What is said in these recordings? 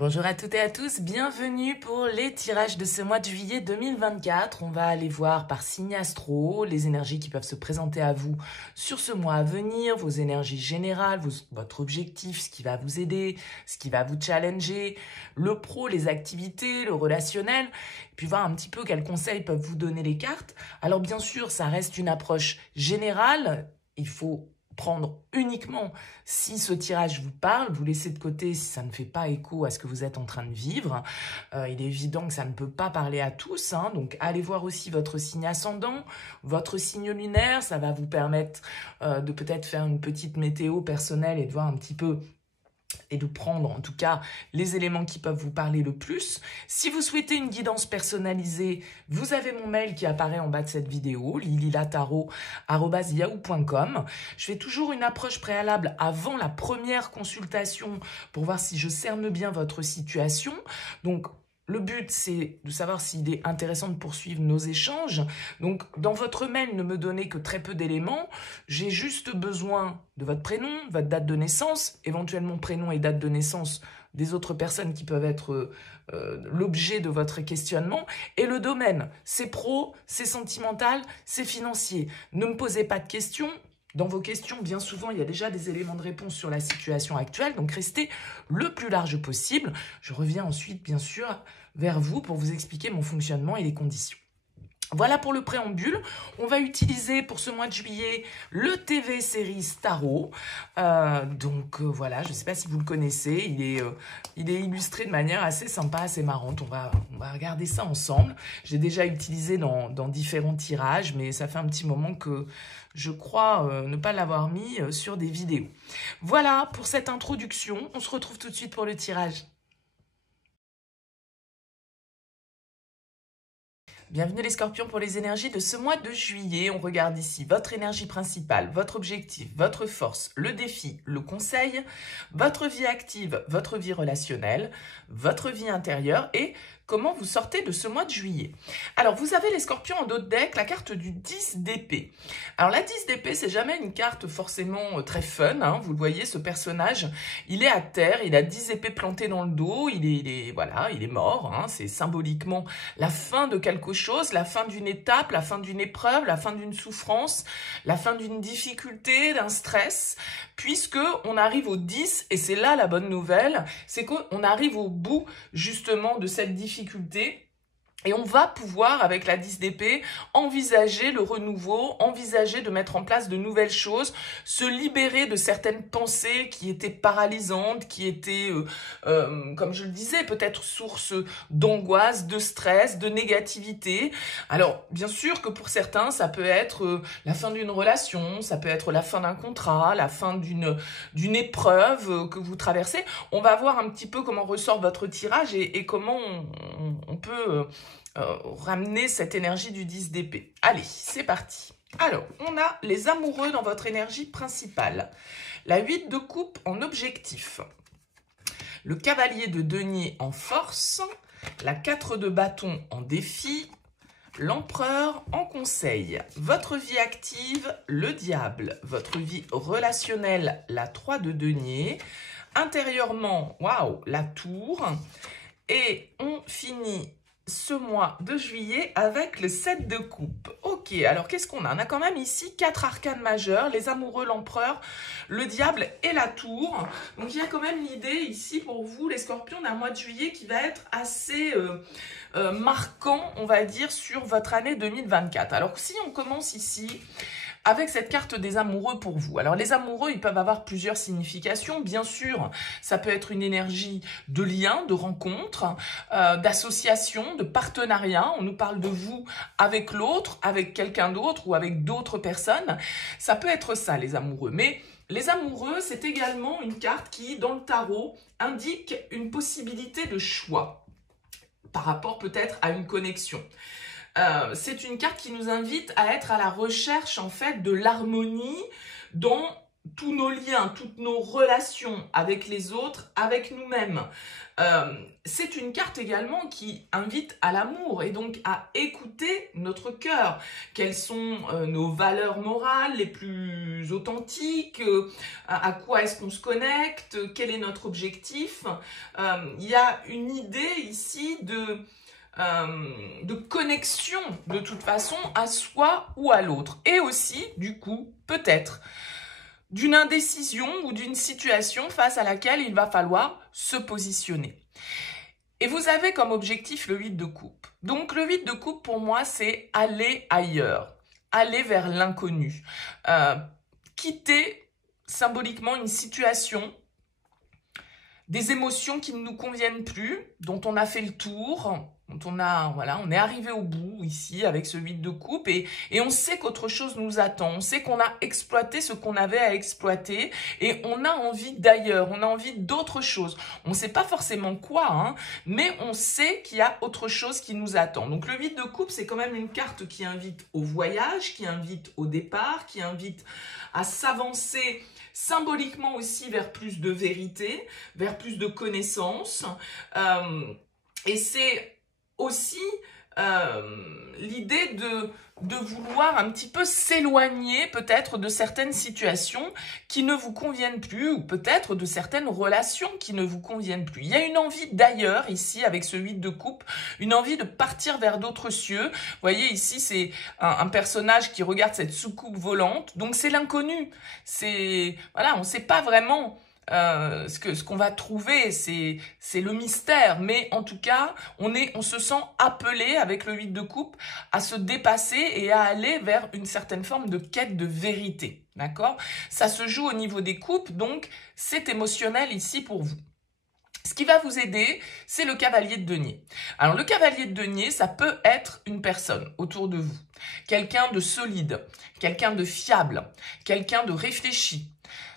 Bonjour à toutes et à tous, bienvenue pour les tirages de ce mois de juillet 2024. On va aller voir par signe astro les énergies qui peuvent se présenter à vous sur ce mois à venir, vos énergies générales, votre objectif, ce qui va vous aider, ce qui va vous challenger, le pro, les activités, le relationnel, et puis voir un petit peu quels conseils peuvent vous donner les cartes. Alors bien sûr, ça reste une approche générale, il faut prendre uniquement si ce tirage vous parle, vous laissez de côté si ça ne fait pas écho à ce que vous êtes en train de vivre. Il est évident que ça ne peut pas parler à tous, donc allez voir aussi votre signe ascendant, votre signe lunaire, ça va vous permettre de peut-être faire une petite météo personnelle et de voir un petit peu et de prendre en tout cas les éléments qui peuvent vous parler le plus. Si vous souhaitez une guidance personnalisée, vous avez mon mail qui apparaît en bas de cette vidéo, lililataro@yahoo.com. Je fais toujours une approche préalable avant la première consultation pour voir si je cerne bien votre situation. Donc, le but, c'est de savoir s'il est intéressant de poursuivre nos échanges. Donc, dans votre mail, ne me donnez que très peu d'éléments. J'ai juste besoin de votre prénom, votre date de naissance, éventuellement prénom et date de naissance des autres personnes qui peuvent être l'objet de votre questionnement. Et le domaine, c'est pro, c'est sentimental, c'est financier. Ne me posez pas de questions. Dans vos questions, bien souvent, il y a déjà des éléments de réponse sur la situation actuelle, donc restez le plus large possible. Je reviens ensuite, bien sûr, vers vous pour vous expliquer mon fonctionnement et les conditions. Voilà pour le préambule. On va utiliser pour ce mois de juillet le TV Series Tarot. Voilà, je ne sais pas si vous le connaissez. Il est illustré de manière assez sympa, assez marrante. On va regarder ça ensemble. J'ai déjà utilisé dans différents tirages, mais ça fait un petit moment que je crois ne pas l'avoir mis sur des vidéos. Voilà pour cette introduction. On se retrouve tout de suite pour le tirage. Bienvenue les scorpions pour les énergies de ce mois de juillet. On regarde ici votre énergie principale, votre objectif, votre force, le défi, le conseil, votre vie active, votre vie relationnelle, votre vie intérieure et comment vous sortez de ce mois de juillet. Alors, vous avez les scorpions en dos de deck, la carte du 10 d'épée. Alors, la 10 d'épée, c'est jamais une carte forcément très fun. Vous le voyez, ce personnage, il est à terre, il a 10 épées plantées dans le dos, il est mort. C'est symboliquement la fin de quelque chose, la fin d'une étape, la fin d'une épreuve, la fin d'une souffrance, la fin d'une difficulté, d'un stress, puisque on arrive au 10, et c'est là la bonne nouvelle, c'est qu'on arrive au bout justement de cette difficulté. Et on va pouvoir, avec la 10 d'épée, envisager le renouveau, envisager de mettre en place de nouvelles choses, se libérer de certaines pensées qui étaient paralysantes, qui étaient, comme je le disais, peut-être source d'angoisse, de stress, de négativité. Alors, bien sûr que pour certains, ça peut être la fin d'une relation, ça peut être la fin d'un contrat, la fin d'une épreuve que vous traversez. On va voir un petit peu comment ressort votre tirage et comment on peut ramener cette énergie du 10 d'épée. Allez, c'est parti. Alors, on a les amoureux dans votre énergie principale. La 8 de coupe en objectif. Le cavalier de denier en force. La 4 de bâton en défi. L'empereur en conseil. Votre vie active, le diable. Votre vie relationnelle, la 3 de denier. Intérieurement, waouh, la tour. Et on finit ce mois de juillet avec le 7 de coupe. Ok, alors qu'est-ce qu'on a? On a quand même ici 4 arcanes majeurs, les amoureux, l'empereur, le diable et la tour. Donc il y a quand même l'idée ici pour vous, les scorpions, d'un mois de juillet qui va être assez marquant, on va dire, sur votre année 2024. Alors si on commence ici avec cette carte des amoureux pour vous. Alors les amoureux, ils peuvent avoir plusieurs significations. Bien sûr, ça peut être une énergie de lien, de rencontre, d'association, de partenariat. On nous parle de vous avec l'autre, avec quelqu'un d'autre ou avec d'autres personnes. Ça peut être ça, les amoureux. Mais les amoureux, c'est également une carte qui, dans le tarot, indique une possibilité de choix par rapport peut-être à une connexion. C'est une carte qui nous invite à être à la recherche en fait de l'harmonie dans tous nos liens, toutes nos relations avec les autres, avec nous-mêmes. C'est une carte également qui invite à l'amour et donc à écouter notre cœur. Quelles sont nos valeurs morales les plus authentiques, à quoi est-ce qu'on se connecte, quel est notre objectif. Il y a une idée ici de connexion de toute façon à soi ou à l'autre. Et aussi, du coup, peut-être d'une indécision ou d'une situation face à laquelle il va falloir se positionner. Et vous avez comme objectif le 8 de coupe. Donc le 8 de coupe pour moi c'est aller ailleurs, aller vers l'inconnu, quitter symboliquement une situation, des émotions qui ne nous conviennent plus, dont on a fait le tour, dont on est arrivé au bout ici avec ce 8 de coupe et on sait qu'autre chose nous attend, on sait qu'on a exploité ce qu'on avait à exploiter et on a envie d'ailleurs, on a envie d'autre chose. On ne sait pas forcément quoi, hein, mais on sait qu'il y a autre chose qui nous attend. Donc le 8 de coupe, c'est quand même une carte qui invite au voyage, qui invite au départ, qui invite à s'avancer symboliquement aussi vers plus de vérité, vers plus de connaissances. Et c'est aussi l'idée de vouloir un petit peu s'éloigner peut-être de certaines situations qui ne vous conviennent plus ou peut-être de certaines relations qui ne vous conviennent plus. Il y a une envie d'ailleurs ici avec ce 8 de coupe, une envie de partir vers d'autres cieux. Vous voyez ici c'est un personnage qui regarde cette soucoupe volante, donc c'est l'inconnu. Voilà, on ne sait pas vraiment ce qu'on va trouver, c'est le mystère, mais en tout cas, on se sent appelé avec le 8 de coupe à se dépasser et à aller vers une certaine forme de quête de vérité, d'accord? Ça se joue au niveau des coupes, donc c'est émotionnel ici pour vous. Ce qui va vous aider, c'est le cavalier de denier. Alors le cavalier de denier, ça peut être une personne autour de vous, quelqu'un de solide, quelqu'un de fiable, quelqu'un de réfléchi.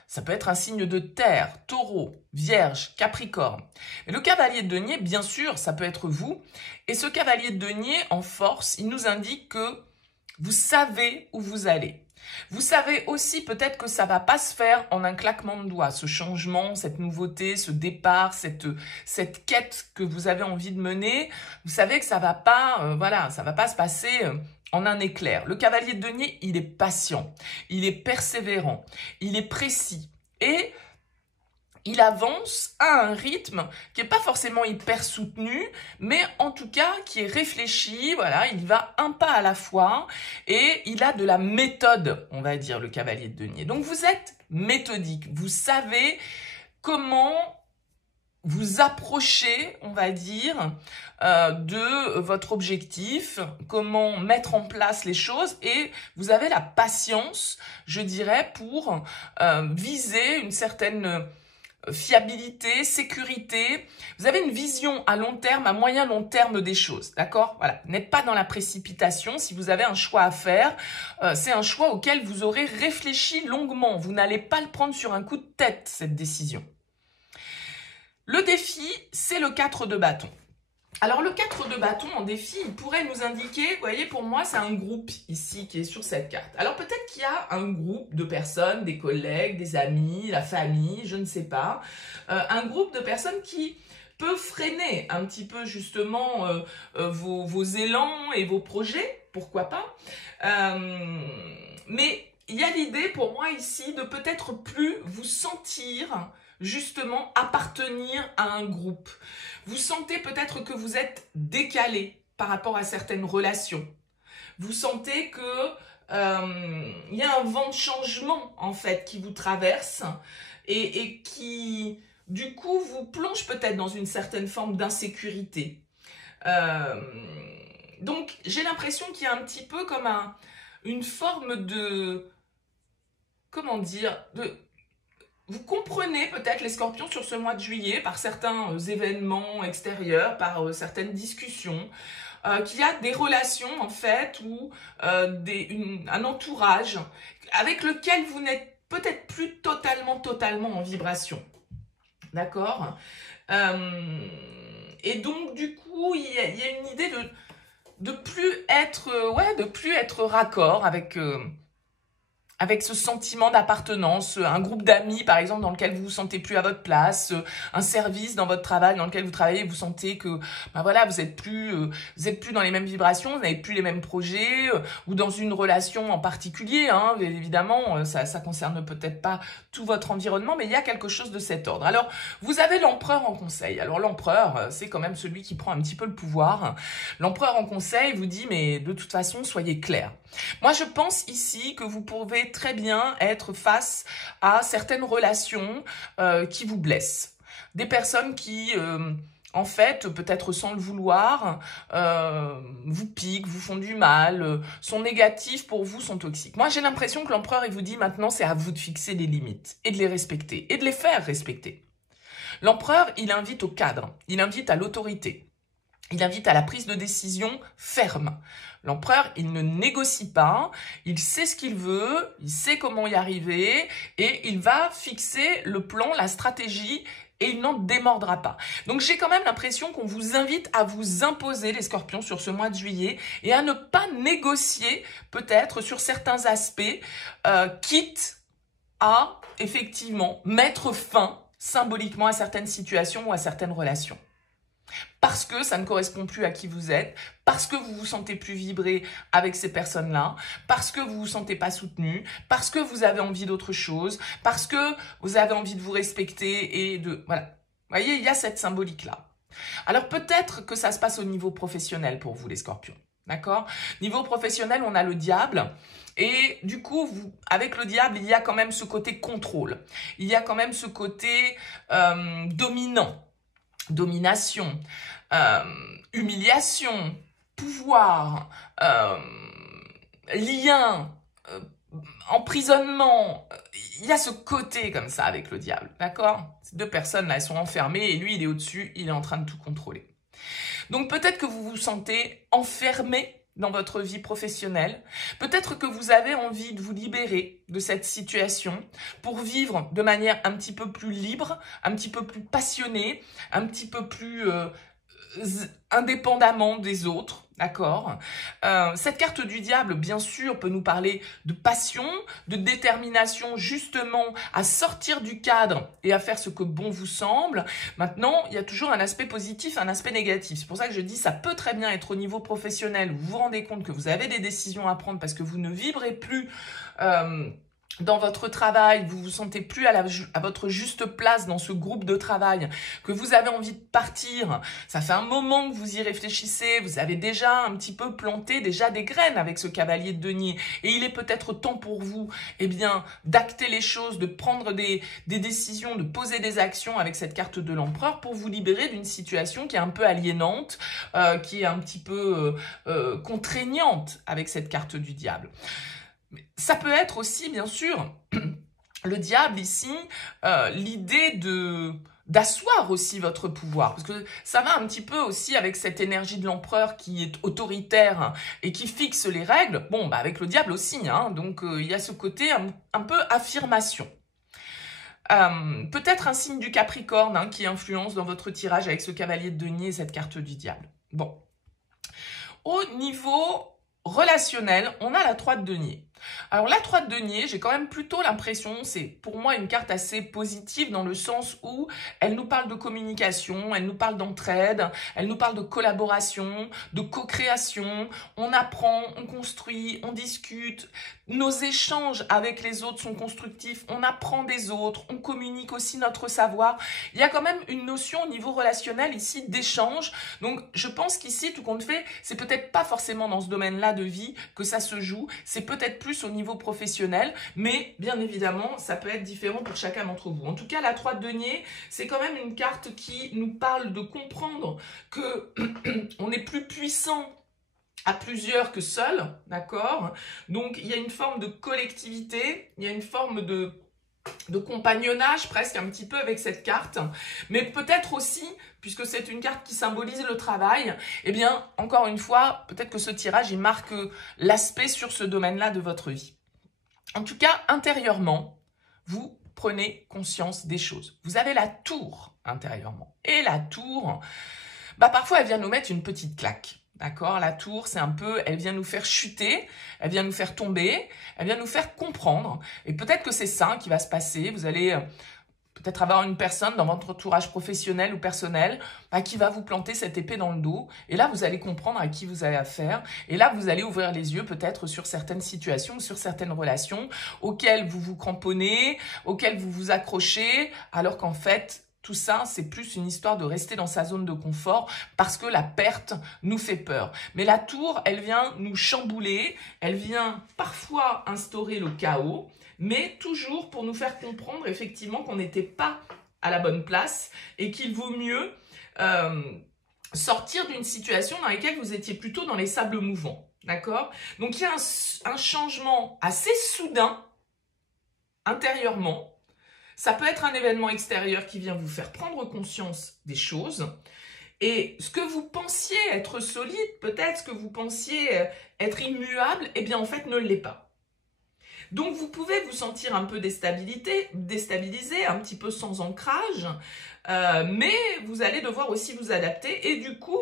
Ça peut être un signe de terre, taureau, vierge, capricorne. Et le cavalier de denier, bien sûr, ça peut être vous. Et ce cavalier de denier, en force, il nous indique que vous savez où vous allez. Vous savez aussi peut-être que ça va pas se faire en un claquement de doigts, ce changement, cette nouveauté, ce départ, cette quête que vous avez envie de mener. Vous savez que ça va pas, ça va pas se passer en un éclair. Le cavalier de denier, il est patient, il est persévérant, il est précis et il avance à un rythme qui n'est pas forcément hyper soutenu, mais en tout cas qui est réfléchi, voilà, il va un pas à la fois et il a de la méthode, on va dire, le cavalier de denier. Donc vous êtes méthodique, vous savez comment vous approcher, on va dire, de votre objectif, comment mettre en place les choses et vous avez la patience, je dirais, pour viser une certaine fiabilité, sécurité. Vous avez une vision à long terme, à moyen long terme des choses, d'accord? Voilà, n'êtes pas dans la précipitation. Si vous avez un choix à faire, c'est un choix auquel vous aurez réfléchi longuement. Vous n'allez pas le prendre sur un coup de tête, cette décision. Le défi, c'est le 4 de bâton. Alors le 4 de bâton en défi, il pourrait nous indiquer, vous voyez, pour moi, c'est un groupe ici qui est sur cette carte. Alors peut-être qu'il y a un groupe de personnes, des collègues, des amis, la famille, je ne sais pas. Un groupe de personnes qui peut freiner un petit peu justement vos élans et vos projets, pourquoi pas. Mais il y a l'idée pour moi ici de peut-être plus vous sentir justement appartenir à un groupe. Vous sentez peut-être que vous êtes décalé par rapport à certaines relations. Vous sentez que y a un vent de changement en fait qui vous traverse et qui du coup vous plonge peut-être dans une certaine forme d'insécurité. Donc j'ai l'impression qu'il y a un petit peu comme une forme de, comment dire, vous comprenez peut-être les scorpions sur ce mois de juillet par certains événements extérieurs, par certaines discussions, qu'il y a des relations en fait ou un entourage avec lequel vous n'êtes peut-être plus totalement en vibration. D'accord? Et donc du coup, il y a une idée de plus être raccord avec avec ce sentiment d'appartenance, un groupe d'amis par exemple dans lequel vous vous sentez plus à votre place, un service dans votre travail dans lequel vous travaillez, vous sentez que ben voilà, vous êtes plus dans les mêmes vibrations, vous n'avez plus les mêmes projets, ou dans une relation en particulier, hein, évidemment, ça concerne peut-être pas tout votre environnement, mais il y a quelque chose de cet ordre. Alors, vous avez l'empereur en conseil. Alors l'empereur, c'est quand même celui qui prend un petit peu le pouvoir. L'empereur en conseil vous dit, mais de toute façon, soyez clair. Moi, je pense ici que vous pouvez très bien être face à certaines relations qui vous blessent. Des personnes qui, en fait, peut-être sans le vouloir, vous piquent, vous font du mal, sont négatifs pour vous, sont toxiques. Moi, j'ai l'impression que l'empereur, il vous dit maintenant, c'est à vous de fixer des limites et de les respecter et de les faire respecter. L'empereur, il invite au cadre, il invite à l'autorité. Il invite à la prise de décision ferme. L'empereur, il ne négocie pas, il sait ce qu'il veut, il sait comment y arriver et il va fixer le plan, la stratégie et il n'en démordra pas. Donc j'ai quand même l'impression qu'on vous invite à vous imposer les scorpions sur ce mois de juillet et à ne pas négocier peut-être sur certains aspects, quitte à effectivement mettre fin symboliquement à certaines situations ou à certaines relations. Parce que ça ne correspond plus à qui vous êtes, parce que vous vous sentez plus vibrer avec ces personnes-là, parce que vous vous sentez pas soutenu, parce que vous avez envie d'autre chose, parce que vous avez envie de vous respecter et de... Voilà. Vous voyez, il y a cette symbolique-là. Alors peut-être que ça se passe au niveau professionnel pour vous, les scorpions. D'accord? Niveau professionnel, on a le diable. Et du coup, avec le diable, il y a quand même ce côté contrôle. Il y a quand même ce côté dominant. Domination, humiliation, pouvoir, lien, emprisonnement. Il y a ce côté comme ça avec le diable, d'accord? Ces deux personnes là, elles sont enfermées et lui, il est au-dessus, il est en train de tout contrôler. Donc peut-être que vous vous sentez enfermé dans votre vie professionnelle. Peut-être que vous avez envie de vous libérer de cette situation pour vivre de manière un petit peu plus libre, un petit peu plus passionnée, un petit peu plus indépendamment des autres, d'accord? Cette carte du diable, bien sûr, peut nous parler de passion, de détermination, justement, à sortir du cadre et à faire ce que bon vous semble. Maintenant, il y a toujours un aspect positif, un aspect négatif. C'est pour ça que je dis, ça peut très bien être au niveau professionnel, où vous vous rendez compte que vous avez des décisions à prendre parce que vous ne vibrez plus dans votre travail, vous vous sentez plus à votre juste place dans ce groupe de travail, que vous avez envie de partir, ça fait un moment que vous y réfléchissez, vous avez déjà un petit peu planté déjà des graines avec ce cavalier de denier, et il est peut-être temps pour vous, eh bien, d'acter les choses, de prendre des décisions, de poser des actions avec cette carte de l'empereur pour vous libérer d'une situation qui est un peu aliénante, qui est un petit peu contraignante avec cette carte du diable. Ça peut être aussi, bien sûr, le diable ici, l'idée d'asseoir aussi votre pouvoir. Parce que ça va un petit peu aussi avec cette énergie de l'empereur qui est autoritaire et qui fixe les règles. Bon, bah avec le diable aussi, hein, donc il y a ce côté un peu affirmation. Peut-être un signe du Capricorne hein, qui influence dans votre tirage avec ce cavalier de denier et cette carte du diable. Bon. Au niveau relationnel, on a la 3 de denier. Alors la 3 de denier, j'ai quand même plutôt l'impression, c'est pour moi une carte assez positive dans le sens où elle nous parle de communication, elle nous parle d'entraide, elle nous parle de collaboration, de co-création, on apprend, on construit, on discute, nos échanges avec les autres sont constructifs, on apprend des autres, on communique aussi notre savoir. Il y a quand même une notion au niveau relationnel ici d'échange, donc je pense qu'ici, tout compte fait, c'est peut-être pas forcément dans ce domaine-là de vie que ça se joue, c'est peut-être plus au niveau professionnel, mais bien évidemment, ça peut être différent pour chacun d'entre vous. En tout cas, la 3 de denier, c'est quand même une carte qui nous parle de comprendre que on est plus puissant à plusieurs que seul, d'accord? Donc, il y a une forme de collectivité, il y a une forme de compagnonnage presque un petit peu avec cette carte, mais peut-être aussi, puisque c'est une carte qui symbolise le travail, eh bien, encore une fois, peut-être que ce tirage, il marque l'aspect sur ce domaine-là de votre vie. En tout cas, intérieurement, vous prenez conscience des choses. Vous avez la tour intérieurement. Et la tour, bah parfois, elle vient nous mettre une petite claque. D'accord? La tour, c'est un peu, elle vient nous faire chuter, elle vient nous faire tomber, elle vient nous faire comprendre. Et peut-être que c'est ça qui va se passer. Vous allez peut-être avoir une personne dans votre entourage professionnel ou personnel qui va vous planter cette épée dans le dos. Et là, vous allez comprendre à qui vous avez affaire. Et là, vous allez ouvrir les yeux peut-être sur certaines situations, sur certaines relations auxquelles vous vous cramponnez, auxquelles vous vous accrochez, alors qu'en fait, tout ça, c'est plus une histoire de rester dans sa zone de confort parce que la perte nous fait peur. Mais la tour, elle vient nous chambouler, elle vient parfois instaurer le chaos, mais toujours pour nous faire comprendre effectivement qu'on n'était pas à la bonne place et qu'il vaut mieux sortir d'une situation dans laquelle vous étiez plutôt dans les sables mouvants. D'accord? Donc, il y a un changement assez soudain intérieurement. Ça peut être un événement extérieur qui vient vous faire prendre conscience des choses. Et ce que vous pensiez être solide, peut-être ce que vous pensiez être immuable, eh bien en fait ne l'est pas. Donc vous pouvez vous sentir un peu déstabilisé, un petit peu sans ancrage, mais vous allez devoir aussi vous adapter et du coup,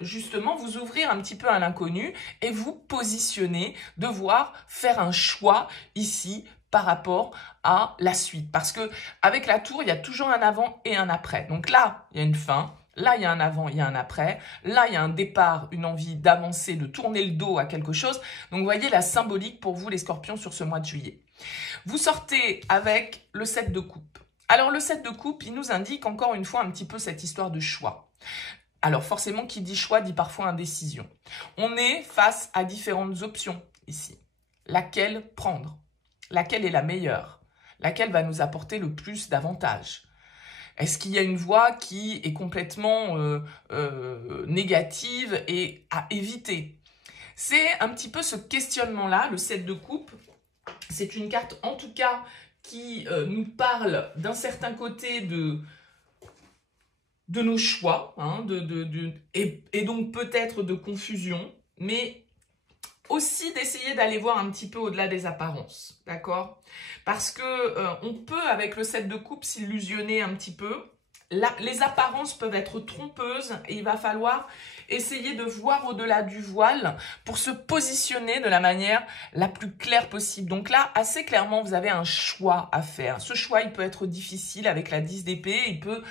justement, vous ouvrir un petit peu à l'inconnu et vous positionner, devoir faire un choix ici par rapport à la suite. Parce que avec la tour, il y a toujours un avant et un après. Donc là, il y a une fin. Là, il y a un avant, il y a un après. Là, il y a un départ, une envie d'avancer, de tourner le dos à quelque chose. Donc, vous voyez la symbolique pour vous, les scorpions, sur ce mois de juillet. Vous sortez avec le 7 de coupe. Alors, le 7 de coupe, il nous indique encore une fois un petit peu cette histoire de choix. Alors, forcément, qui dit choix dit parfois indécision. On est face à différentes options ici. Laquelle prendre? Laquelle est la meilleure? Laquelle va nous apporter le plus d'avantages? Est-ce qu'il y a une voie qui est complètement négative et à éviter? C'est un petit peu ce questionnement-là, le 7 de coupe. C'est une carte, en tout cas, qui nous parle d'un certain côté de nos choix, hein, et donc peut-être de confusion, mais aussi d'essayer d'aller voir un petit peu au-delà des apparences, d'accord? Parce que on peut, avec le 7 de coupe, s'illusionner un petit peu. Les apparences peuvent être trompeuses et il va falloir essayer de voir au-delà du voile pour se positionner de la manière la plus claire possible. Donc là, assez clairement, vous avez un choix à faire. Ce choix, il peut être difficile avec la 10 d'épée, il peut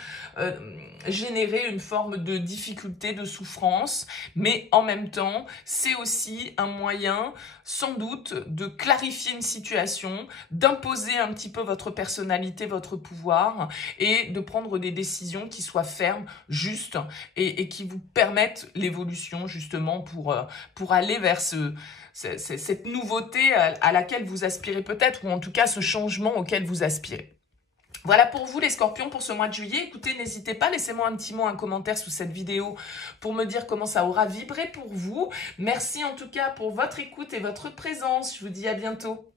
générer une forme de difficulté, de souffrance, mais en même temps, c'est aussi un moyen, sans doute, de clarifier une situation, d'imposer un petit peu votre personnalité, votre pouvoir, et de prendre des décisions qui soient fermes, justes, et qui vous permettent l'évolution, justement, pour aller vers cette nouveauté à laquelle vous aspirez peut-être, ou en tout cas ce changement auquel vous aspirez. Voilà pour vous les scorpions pour ce mois de juillet. Écoutez, n'hésitez pas, laissez-moi un petit mot, un commentaire sous cette vidéo pour me dire comment ça aura vibré pour vous. Merci en tout cas pour votre écoute et votre présence. Je vous dis à bientôt.